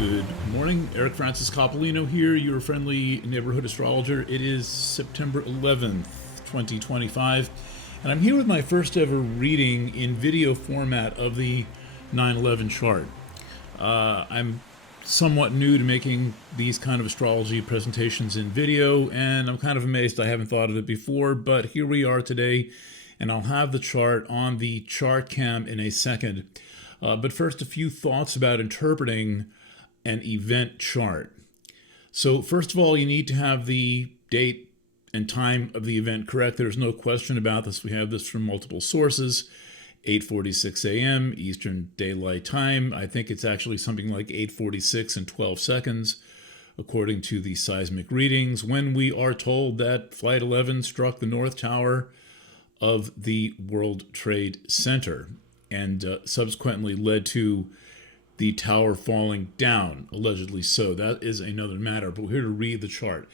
Good morning, Eric Francis Coppolino here, your friendly neighborhood astrologer. It is September 11th, 2025, and I'm here with my first ever reading in video format of the 9/11 chart. I'm somewhat new to making these kind of astrology presentations in video, and I'm kind of amazed I haven't thought of it before, but here we are today, and I'll have the chart on the chart cam in a second. But first, a few thoughts about interpreting an event chart. So first of all, you need to have the date and time of the event correct. There's no question about this. We have this from multiple sources. 8:46 a.m. Eastern Daylight Time. I think it's actually something like 8:46 and 12 seconds, according to the seismic readings, when we are told that Flight 11 struck the North Tower of the World Trade Center and subsequently led to the tower falling down, allegedly so. That is another matter, but we're here to read the chart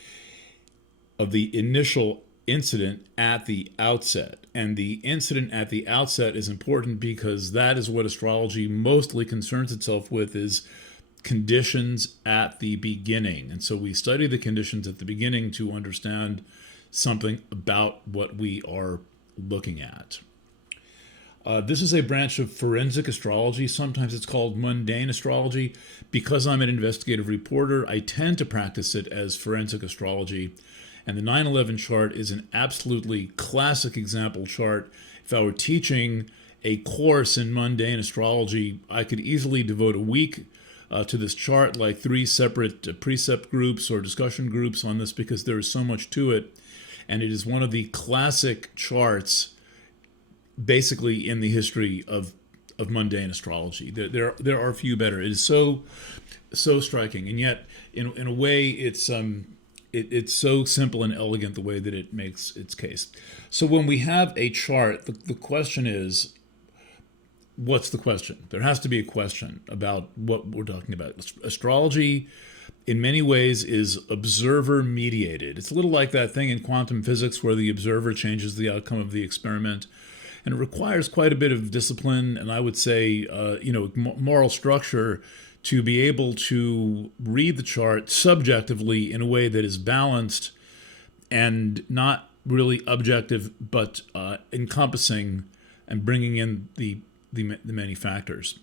of the initial incident at the outset. And the incident at the outset is important because that is what astrology mostly concerns itself with, is conditions at the beginning. And so we study the conditions at the beginning to understand something about what we are looking at. This is a branch of forensic astrology. Sometimes it's called mundane astrology. Because I'm an investigative reporter, I tend to practice it as forensic astrology. And the 9/11 chart is an absolutely classic example chart. If I were teaching a course in mundane astrology, I could easily devote a week to this chart, like 3 separate precept groups or discussion groups on this, because there is so much to it. And it is one of the classic charts basically in the history of mundane astrology. There are few better. It is so striking, and yet in a way it's so simple and elegant the way that it makes its case. So when we have a chart, the question is, what's the question? There has to be a question about what we're talking about. Astrology in many ways is observer mediated. It's a little like that thing in quantum physics where the observer changes the outcome of the experiment. And it requires quite a bit of discipline, and I would say, moral structure to be able to read the chart subjectively in a way that is balanced and not really objective, but encompassing and bringing in the many factors.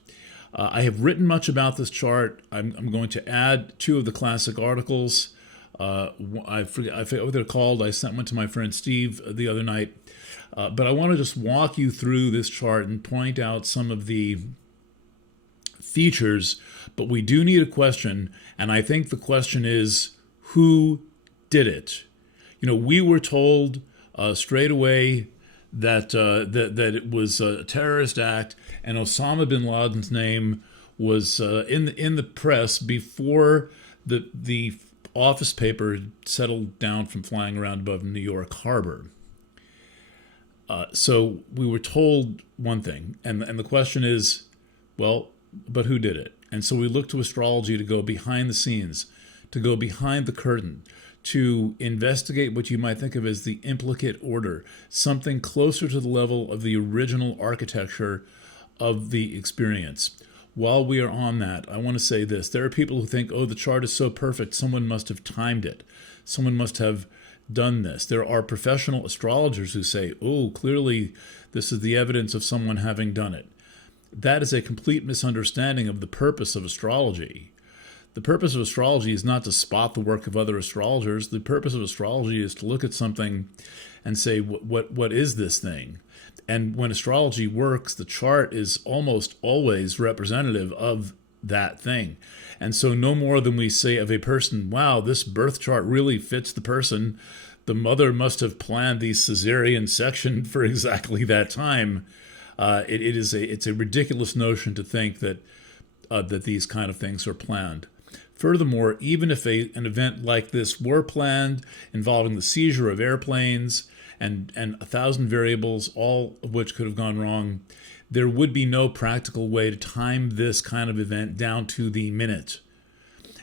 I have written much about this chart. I'm going to add 2 of the classic articles. I forget what they're called. I sent one to my friend Steve the other night. But I want to just walk you through this chart and point out some of the features. But we do need a question, and I think the question is, who did it? We were told straight away that it was a terrorist act, and Osama bin Laden's name was in the press before the office paper settled down from flying around above New York Harbor. So we were told one thing, and the question is, well, but who did it? And so we look to astrology to go behind the scenes, to go behind the curtain, to investigate what you might think of as the implicate order, something closer to the level of the original architecture of the experience. While we are on that, I want to say this. There are people who think, oh, the chart is so perfect, someone must have timed it. Someone must have done this. There are professional astrologers who say, oh, clearly this is the evidence of someone having done it. That is a complete misunderstanding of the purpose of astrology. The purpose of astrology is not to spot the work of other astrologers. The purpose of astrology is to look at something and say, what is this thing? And when astrology works, the chart is almost always representative of that thing. And so no more than we say of a person, wow, this birth chart really fits the person. The mother must have planned the cesarean section for exactly that time. It's a ridiculous notion to think that these kind of things are planned. Furthermore, even if an event like this were planned, involving the seizure of airplanes and 1,000 variables, all of which could have gone wrong, there would be no practical way to time this kind of event down to the minute.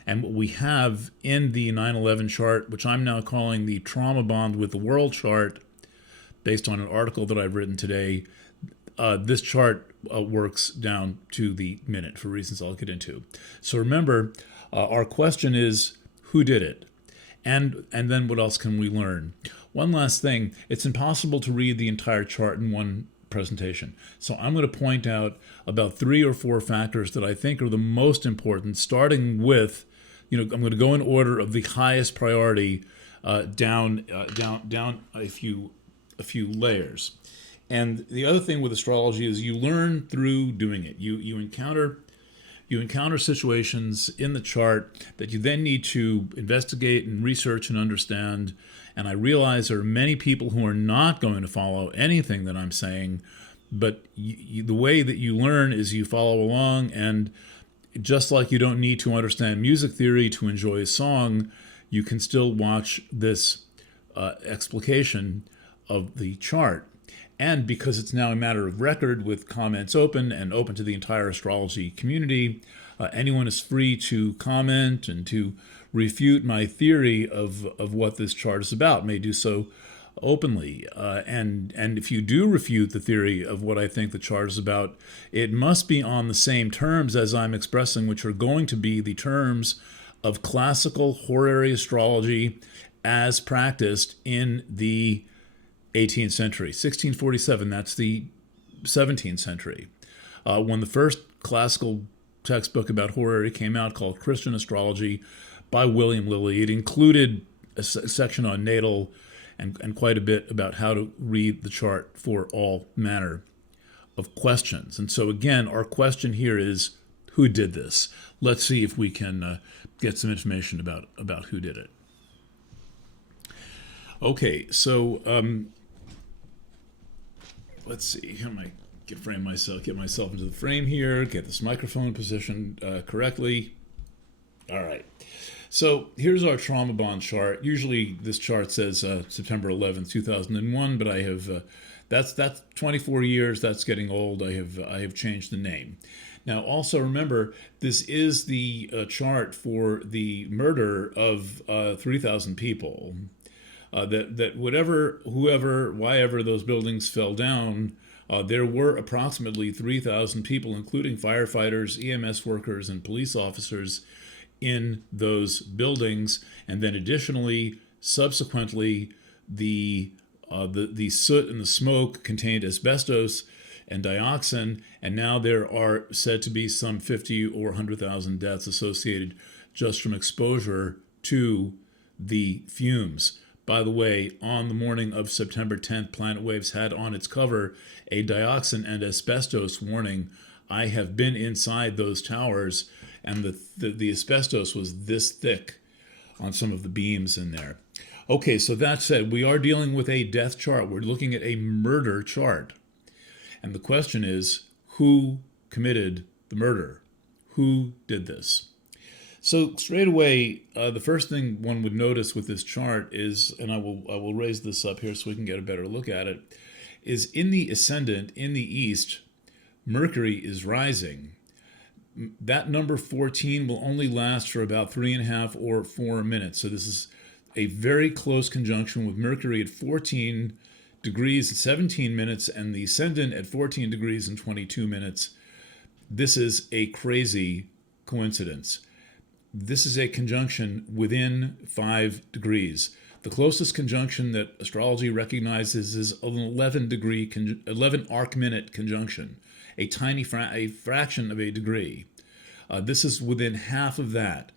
And what we have in the 9/11 chart, which I'm now calling the trauma bond with the world chart, based on an article that I've written today, this chart works down to the minute for reasons I'll get into. So remember, our question is, who did it? And then what else can we learn? One last thing, it's impossible to read the entire chart in one presentation. So I'm going to point out about 3 or 4 factors that I think are the most important, starting with, I'm going to go in order of the highest priority down a few layers. And the other thing with astrology is you learn through doing it. You encounter situations in the chart that you then need to investigate and research and understand. And I realize there are many people who are not going to follow anything that I'm saying, but the way that you learn is you follow along. And just like you don't need to understand music theory to enjoy a song, you can still watch this explication of the chart. And because it's now a matter of record with comments open and open to the entire astrology community, anyone is free to comment and to refute my theory of what this chart is about, may do so openly. And if you do refute the theory of what I think the chart is about, it must be on the same terms as I'm expressing, which are going to be the terms of classical horary astrology as practiced in the 18th century. 1647, that's the 17th century. When the first classical textbook about horary came out, called Christian Astrology by William Lilly, it included a section on natal and quite a bit about how to read the chart for all manner of questions. And so again, our question here is, who did this? Let's see if we can get some information about who did it. Okay, so let's see. How am I get myself into the frame here, get this microphone positioned correctly. All right. So here's our trauma bond chart. Usually this chart says September 11th, 2001, but I have that's 24 years. That's getting old. I have changed the name. Now, also remember, this is the chart for the murder of 3,000 people. That whoever, whyever those buildings fell down, there were approximately 3,000 people, including firefighters, EMS workers, and police officers in those buildings. And then additionally, subsequently, the soot and the smoke contained asbestos and dioxin, and now there are said to be some 50 or 100,000 deaths associated just from exposure to the fumes. By the way, on the morning of September 10th, Planet Waves had on its cover a dioxin and asbestos warning. I have been inside those towers, and the asbestos was this thick on some of the beams in there. Okay, so that said, we are dealing with a death chart. We're looking at a murder chart. And the question is, who committed the murder? Who did this? So straight away, the first thing one would notice with this chart is, and I will raise this up here so we can get a better look at it, is in the ascendant, in the east, Mercury is rising. That number 14 will only last for about 3.5 or 4 minutes. So this is a very close conjunction with Mercury at 14 degrees and 17 minutes and the ascendant at 14 degrees and 22 minutes. This is a crazy coincidence. This is a conjunction within 5 degrees. The closest conjunction that astrology recognizes is an 11 arc minute conjunction, a tiny a fraction of a degree. This is within half of that.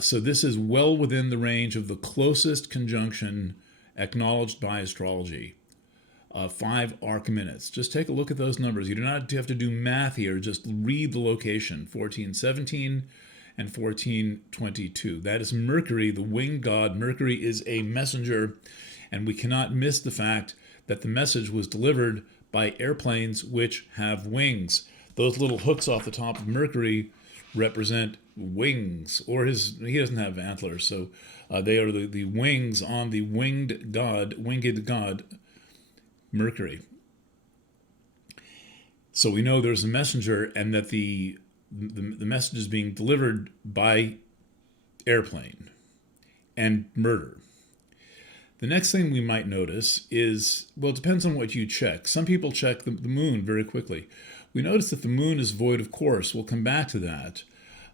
So this is well within the range of the closest conjunction acknowledged by astrology. 5 arc minutes. Just take a look at those numbers. You do not have to do math here. Just read the location, 1417 and 1422. That is Mercury, the winged god. Mercury is a messenger, and we cannot miss the fact that the message was delivered by airplanes which have wings. Those little hooks off the top of Mercury represent wings, or he doesn't have antlers, so they are the wings on the winged god Mercury. So we know there's a messenger, and that the message is being delivered by airplane and murder. The next thing we might notice is, well, it depends on what you check. Some people check the moon very quickly. We notice that the moon is void of course. We'll come back to that.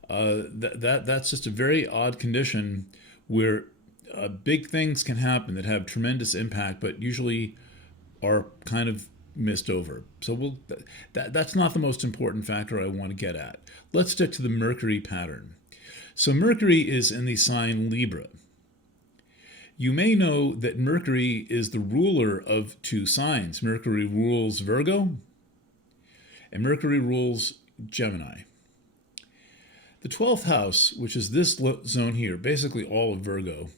That's just a very odd condition where big things can happen that have tremendous impact, but usually are kind of missed over. So that's not the most important factor I want to get at. Let's stick to the Mercury pattern. So Mercury is in the sign Libra. You may know that Mercury is the ruler of two signs. Mercury rules Virgo, and Mercury rules Gemini. The 12th house, which is this zone here, basically all of Virgo,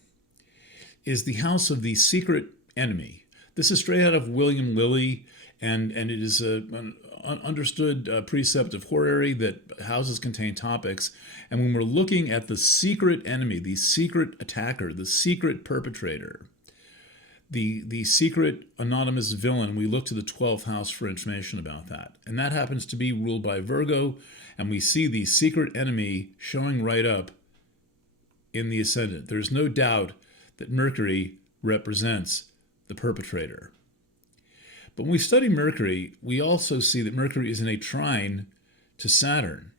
is the house of the secret enemy. This is straight out of William Lilly, and it is an understood precept of horary that houses contain topics. And when we're looking at the secret enemy, the secret attacker, the secret perpetrator, the secret anonymous villain, we look to the 12th house for information about that. And that happens to be ruled by Virgo, and we see the secret enemy showing right up in the ascendant. There's no doubt that Mercury represents the perpetrator. But when we study Mercury, we also see that Mercury is in a trine to Saturn.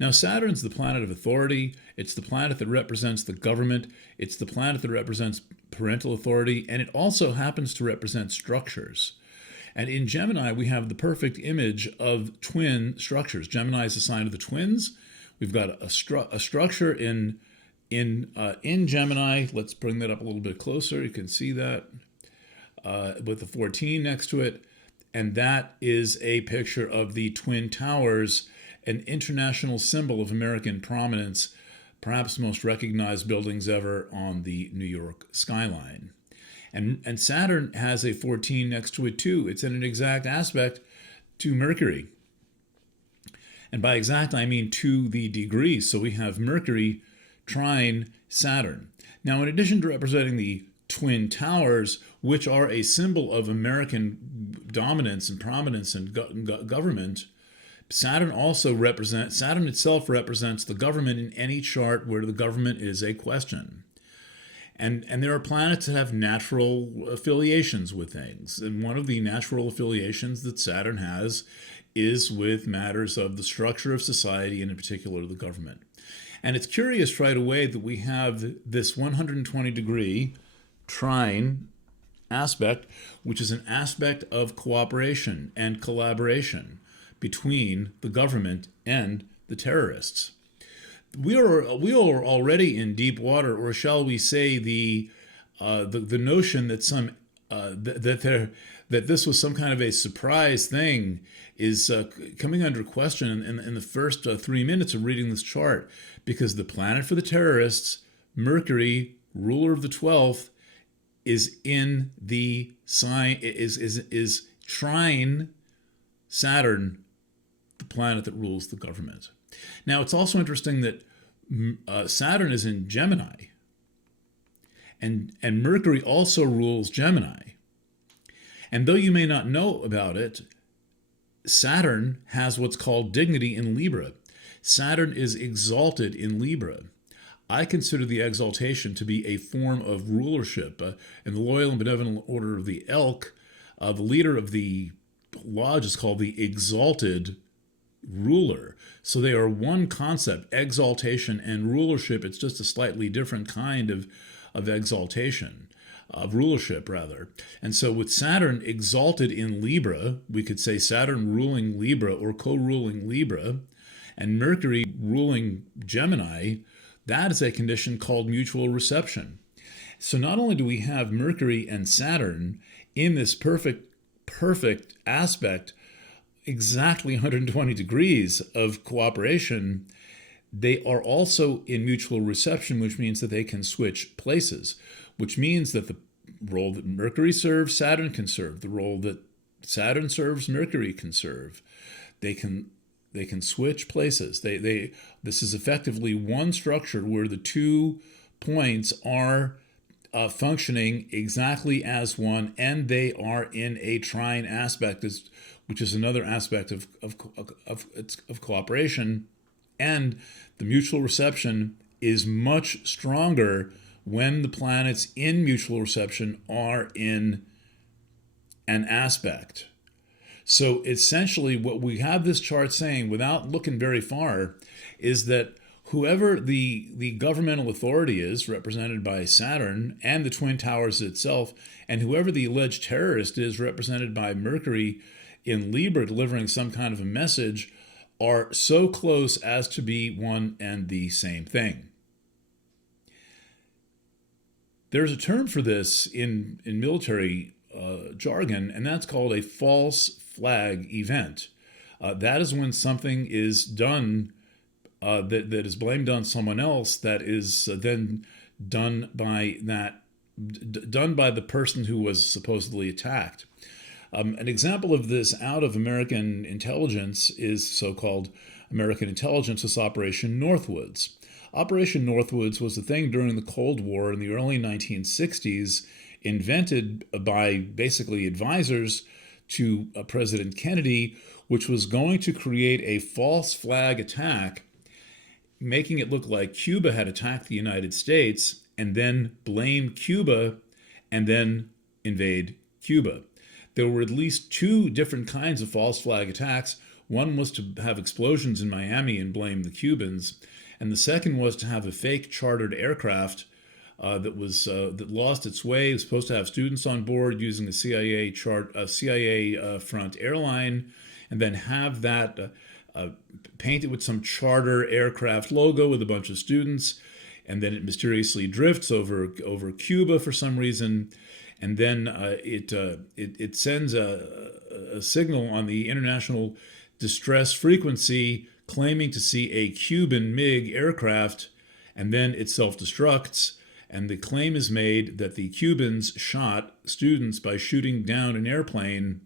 Now, Saturn's the planet of authority. It's the planet that represents the government. It's the planet that represents parental authority. And it also happens to represent structures. And in Gemini, we have the perfect image of twin structures. Gemini is a sign of the twins. We've got a structure in Gemini. Let's bring that up a little bit closer. You can see that with the 14 next to it. And that is a picture of the Twin Towers, an international symbol of American prominence, perhaps the most recognized buildings ever on the New York skyline. And Saturn has a 14 next to it too. It's in an exact aspect to Mercury. And by exact, I mean to the degree. So we have Mercury trine Saturn. Now, in addition to representing the Twin Towers, which are a symbol of American dominance and prominence and government, Saturn itself represents the government in any chart where the government is a question. And there are planets that have natural affiliations with things. And one of the natural affiliations that Saturn has is with matters of the structure of society, and in particular the government. And it's curious right away that we have this 120 degree trine aspect, which is an aspect of cooperation and collaboration between the government and the terrorists. We are already in deep water, or shall we say, the notion that that this was some kind of a surprise thing is coming under question in the first 3 minutes of reading this chart, because the planet for the terrorists, Mercury, ruler of the 12th, is in the sign is trine Saturn, the planet that rules the government. Now, it's also interesting that Saturn is in Gemini, and Mercury also rules Gemini. And though you may not know about it, Saturn has what's called dignity in Libra. Saturn is exalted in Libra. I consider the exaltation to be a form of rulership. In the Loyal and Benevolent Order of the Elk, the leader of the lodge is called the exalted ruler. So they are one concept, exaltation and rulership. It's just a slightly different kind of exaltation, of rulership rather. And so with Saturn exalted in Libra, we could say Saturn ruling Libra or co-ruling Libra, and Mercury ruling Gemini, that is a condition called mutual reception. So not only do we have Mercury and Saturn in this perfect aspect, exactly 120 degrees of cooperation, they are also in mutual reception, which means that they can switch places, which means that the role that Mercury serves, Saturn can serve. The role that Saturn serves, Mercury can serve. They can switch places. This is effectively one structure where the 2 points are functioning exactly as one, and they are in a trine aspect, which is another aspect of cooperation. And the mutual reception is much stronger when the planets in mutual reception are in an aspect. So essentially what we have this chart saying, without looking very far, is that whoever the governmental authority is, represented by Saturn and the Twin Towers itself, and whoever the alleged terrorist is, represented by Mercury in Libra delivering some kind of a message, are so close as to be one and the same thing. There's a term for this in military jargon, and that's called a false flag event. That is when something is done that is blamed on someone else that is then done by the person who was supposedly attacked. An example of this out of American intelligence is so-called American intelligence is Operation Northwoods. Operation Northwoods was a thing during the Cold War in the early 1960s, invented by basically advisors to President Kennedy, which was going to create a false flag attack, making it look like Cuba had attacked the United States, and then blame Cuba and then invade Cuba. There were at least two different kinds of false flag attacks. One was to have explosions in Miami and blame the Cubans, and the second was to have a fake chartered aircraft that lost its way. It was supposed to have students on board using a CIA front airline, and then have that painted with some charter aircraft logo with a bunch of students, and then it mysteriously drifts over Cuba for some reason, and then it sends a signal on the international distress frequency claiming to see a Cuban MiG aircraft, and then it self-destructs, and the claim is made that the Cubans shot students by shooting down an airplane.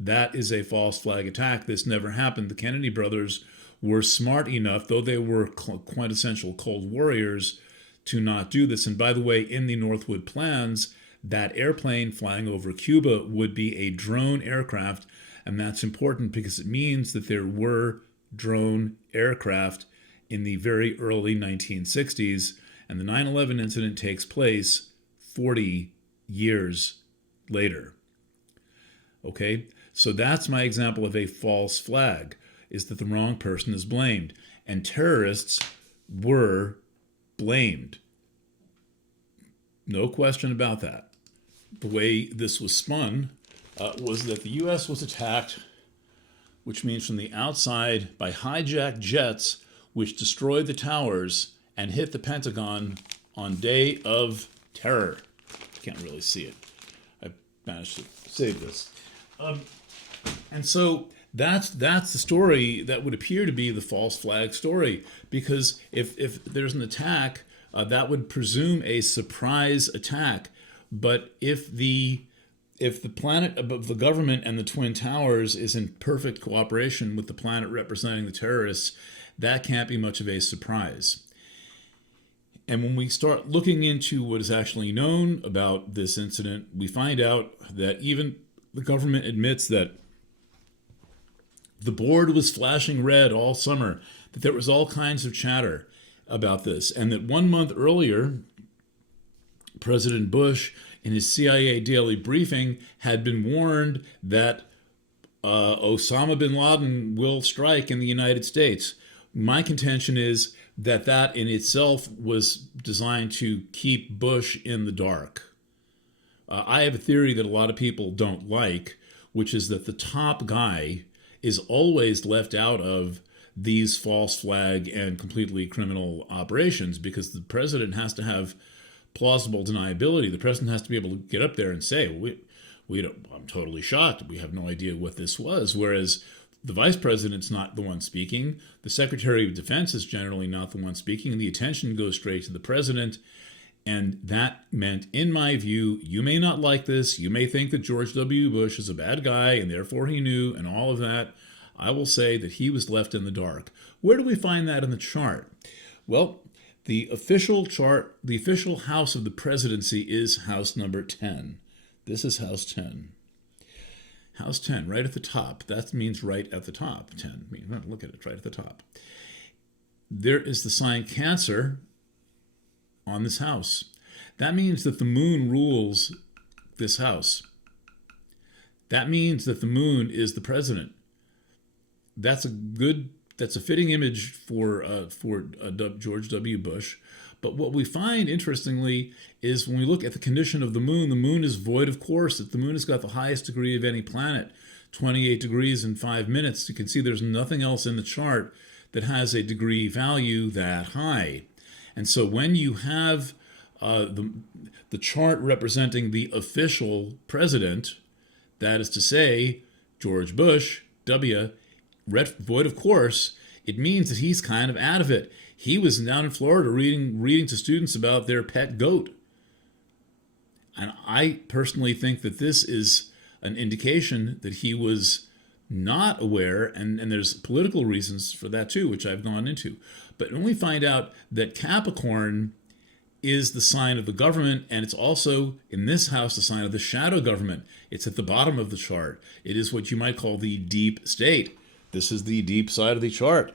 That is a false flag attack. This never happened. The Kennedy brothers were smart enough, though they were quintessential Cold Warriors, to not do this. And by the way, in the Northwood plans, that airplane flying over Cuba would be a drone aircraft, and that's important because it means that there were drone aircraft in the very early 1960s, and the 9/11 incident takes place 40 years later. Okay, so that's my example of a false flag, is that the wrong person is blamed, and terrorists were blamed. No question about that. The way this was spun was that the U.S. was attacked, which means from the outside, by hijacked jets, which destroyed the towers and hit the Pentagon on Day of Terror. Can't really see it. I managed to save this. And so that's the story that would appear to be the false flag story, because if there's an attack, that would presume a surprise attack. But if the planet above the government and the Twin Towers is in perfect cooperation with the planet representing the terrorists, that can't be much of a surprise. And when we start looking into what is actually known about this incident, we find out that even the government admits that the board was flashing red all summer, that there was all kinds of chatter about this, and that 1 month earlier, President Bush, in his CIA daily briefing, had been warned that Osama bin Laden will strike in the United States. My contention is that that in itself was designed to keep Bush in the dark. I have a theory that a lot of people don't like, which is that the top guy is always left out of these false flag and completely criminal operations, because the president has to have plausible deniability. The president has to be able to get up there and say, we don't, I'm totally shocked. We have no idea what this was. Whereas the vice president's not the one speaking. The secretary of defense is generally not the one speaking. The attention goes straight to the president. And that meant, in my view, you may not like this. You may think that George W. Bush is a bad guy and therefore he knew and all of that. I will say that he was left in the dark. Where do we find that in the chart? Well, the official chart, the official house of the presidency is house number 10. This is house 10. House 10, right at the top. That means right at the top. 10. I mean, look at it, right at the top. There is the sign Cancer on this house. That means that the moon rules this house. That means that the moon is the president. That's a fitting image for George W. Bush. But what we find, interestingly, is when we look at the condition of the moon is void of course. That the moon has got the highest degree of any planet, 28 degrees in 5 minutes. You can see there's nothing else in the chart that has a degree value that high. And so when you have the chart representing the official president, that is to say, George Bush, W, void of course, it means that he's kind of out of it. He was down in Florida reading to students about their pet goat. And I personally think that this is an indication that he was not aware, and there's political reasons for that too, which I've gone into. But when we find out that Capricorn is the sign of the government, and it's also, in this house, the sign of the shadow government. It's at the bottom of the chart. It is what you might call the deep state. This is the deep side of the chart.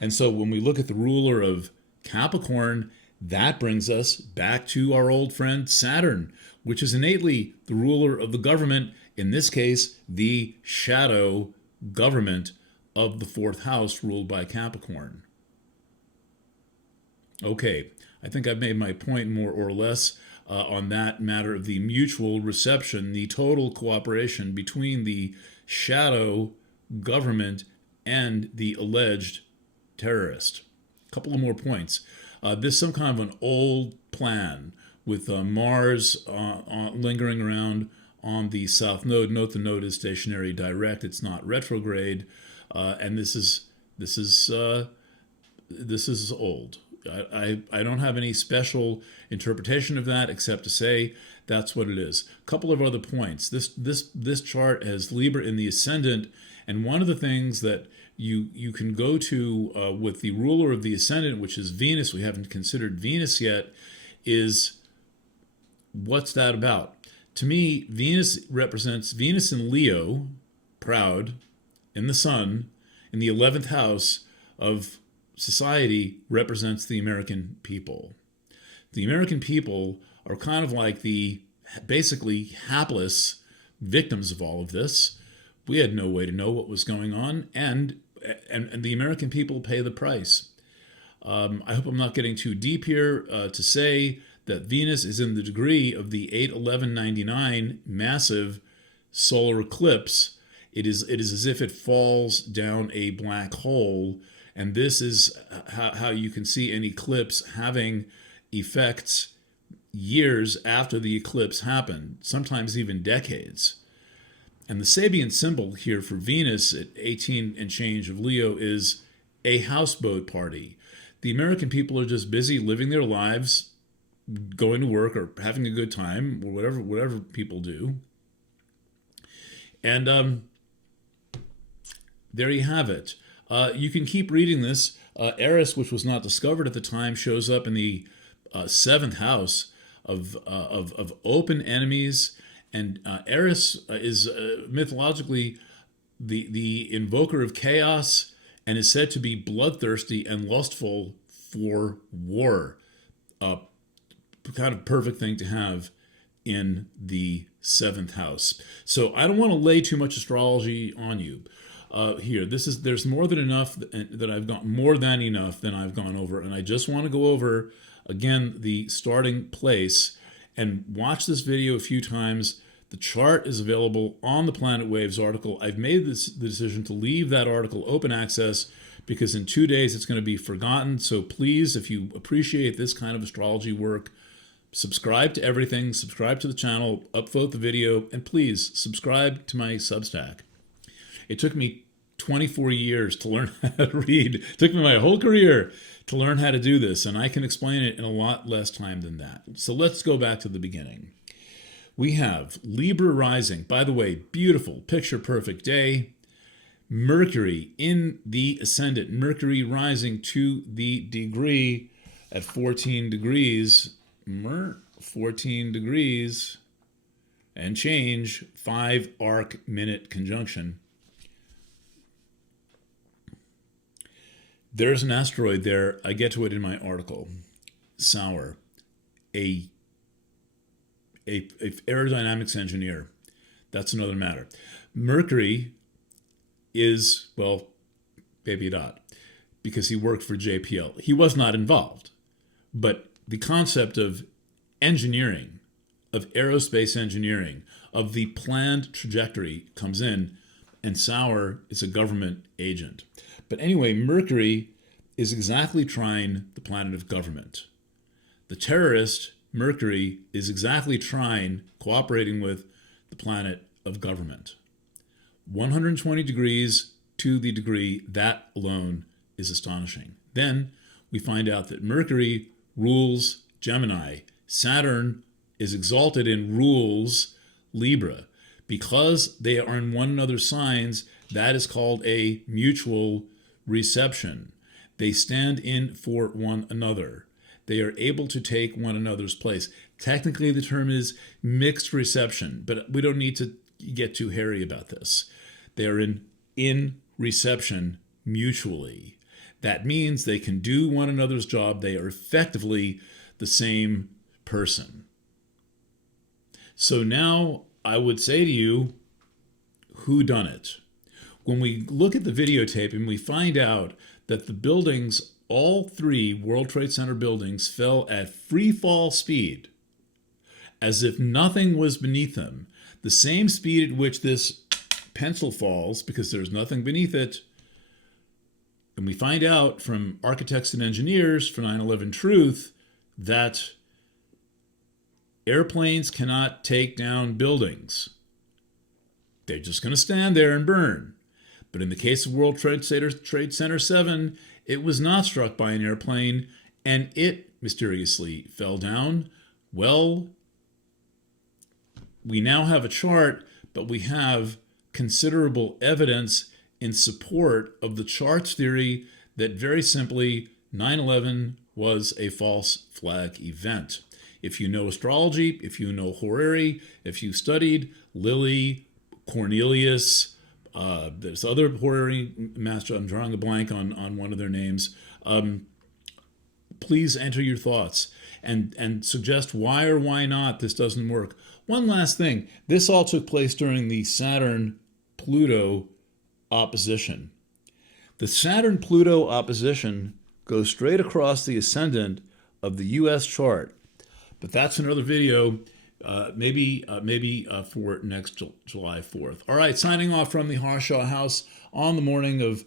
And so when we look at the ruler of Capricorn, that brings us back to our old friend Saturn, which is innately the ruler of the government, in this case, the shadow government of the fourth house ruled by Capricorn. Okay, I think I've made my point more or less on that matter of the mutual reception, the total cooperation between the shadow government and the alleged terrorist. A couple of more points. This is some kind of an old plan with Mars lingering around on the south node. Note the node is stationary direct; it's not retrograde, and this is old. I don't have any special interpretation of that except to say that's what it is. A couple of other points. This chart has Libra in the ascendant, and one of the things that you can go to with the ruler of the ascendant, which is Venus, we haven't considered Venus yet, is what's that about? To me, Venus represents Venus in Leo, proud, in the sun, in the 11th house of society, represents the American people. The American people are kind of like the basically hapless victims of all of this. We had no way to know what was going on, and the American people pay the price. I hope I'm not getting too deep here to say that Venus is in the degree of the 8/11/99 massive solar eclipse. It is as if it falls down a black hole, and this is how you can see an eclipse having effects years after the eclipse happened, sometimes even decades. And the Sabian symbol here for Venus at 18 and change of Leo is a houseboat party. The American people are just busy living their lives, going to work or having a good time, or whatever people do. And there you have it. You can keep reading this. Eris, which was not discovered at the time, shows up in the 7th house of open enemies. And Eris is mythologically the invoker of chaos and is said to be bloodthirsty and lustful for war. Kind of perfect thing to have in the 7th house. So I don't want to lay too much astrology on you here. There's more than enough that I've got more than enough than I've gone over, and I just want to go over again the starting place. And watch this video a few times. The chart is available on the Planet Waves article. I've made the decision to leave that article open access because in 2 days it's going to be forgotten. So please, if you appreciate this kind of astrology work, subscribe to everything, subscribe to the channel, upvote the video, and please subscribe to my Substack. It took me 24 years to learn how to read. It took me my whole career to learn how to do this, and I can explain it in a lot less time than that. So let's go back to the beginning. We have Libra rising. By the way, beautiful, picture-perfect day. Mercury in the ascendant. Mercury rising to the degree at 14 degrees. 14 degrees and change, 5 arc-minute conjunction. There's an asteroid there. I get to it in my article. Sour. a aerodynamics engineer. That's another matter. Mercury is, well, maybe not, because he worked for JPL. He was not involved. But the concept of engineering, of aerospace engineering, of the planned trajectory comes in, and Sauer is a government agent. But anyway, Mercury is exactly trying the planet of government. The terrorist, Mercury, is exactly trying, cooperating with the planet of government. 120 degrees to the degree, that alone is astonishing. Then we find out that Mercury rules Gemini. Saturn is exalted and rules Libra. Because they are in one another's signs, that is called a mutual reception. They stand in for one another. They are able to take one another's place. Technically, the term is mixed reception, but we don't need to get too hairy about this. They are in reception mutually. That means they can do one another's job. They are effectively the same person. So now I would say to you, who done it? When we look at the videotape and we find out that the buildings, all three World Trade Center buildings, fell at free fall speed, as if nothing was beneath them, the same speed at which this pencil falls, because there's nothing beneath it. And we find out from architects and engineers for 9/11 Truth that airplanes cannot take down buildings. They're just going to stand there and burn. But in the case of World Trade Center 7, it was not struck by an airplane, and it mysteriously fell down. Well, we now have a chart, but we have considerable evidence in support of the chart's theory that very simply 9/11 was a false flag event. If you know astrology, if you know horary, if you studied Lilly, Cornelius, there's other horary master, I'm drawing a blank on one of their names. Please enter your thoughts and suggest why or why not this doesn't work. One last thing. This all took place during the Saturn-Pluto opposition. The Saturn-Pluto opposition goes straight across the ascendant of the U.S. chart. But that's another video, maybe for next July 4th. All right, signing off from the Harshaw House on the morning of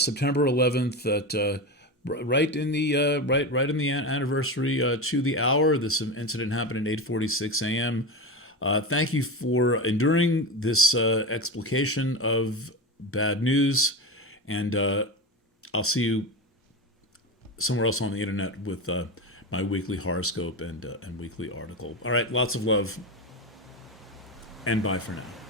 September 11th, at right in the anniversary to the hour. This incident happened at 8:46 a.m. Thank you for enduring this explication of bad news, and I'll see you somewhere else on the internet with my weekly horoscope and weekly article. All right, lots of love, and bye for now.